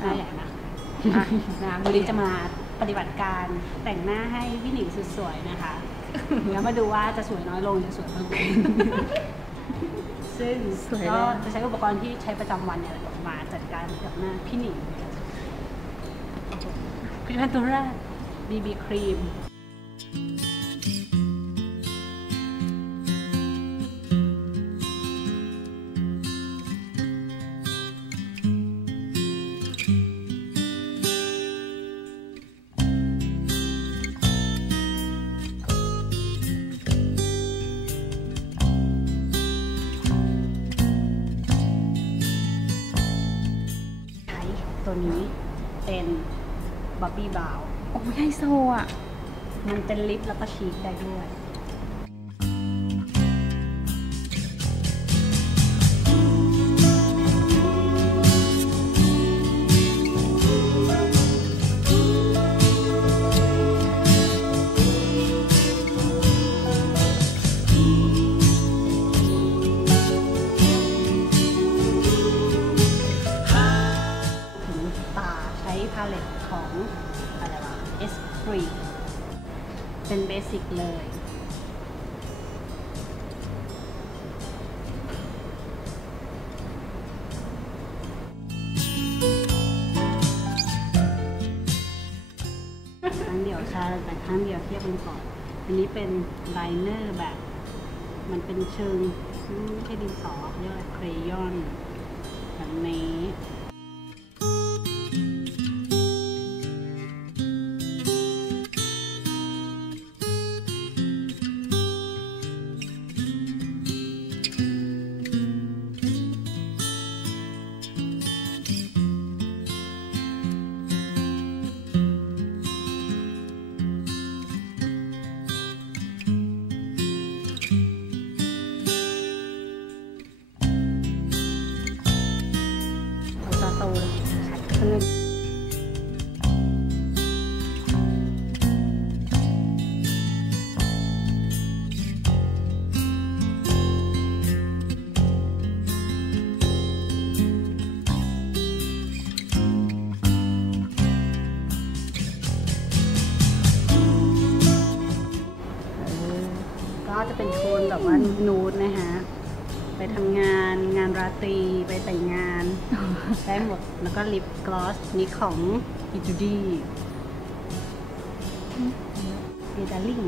หน้าใหญ่นะอะนะวันนี้จะมาปฏิบัติการแต่งหน้าให้พี่หนิงสุดสวยนะคะ แล้วมาดูว่าจะสวยน้อยลงหรือสวยเพิ่มขึ้น ซึ่งสวยก็แล้วจะใช้อุปกรณ์ที่ใช้ประจำวันเนี่ยแหละมาจัดการกับหน้าพี่หนิงผลิตภัณฑ์ตัวแรก BB ครีม ตัวนี้เป็นบ๊อบบี้บาว โอ้ยไฮโซอะ มันเป็นลิปแล้วก็ชีกได้ด้วย พาเลตของอะไรวะ S Free เป็นเบสิกเลยครั้งเดียวใช้แต่ครั้งเดียวเทียบกันก่อน อันนี้เป็นไลเนอร์แบบ มันเป็นเชิงไม่ใช่ดินสอเรียกว่าเครยอน ก็จะเป็นโทนแบบว่านูดๆนะคะไปทำงานงานราตรีไปแต่งงาน ได้หมด แล้วก็ลิปกลอสนี้ของอิจูดี้เบดาลิง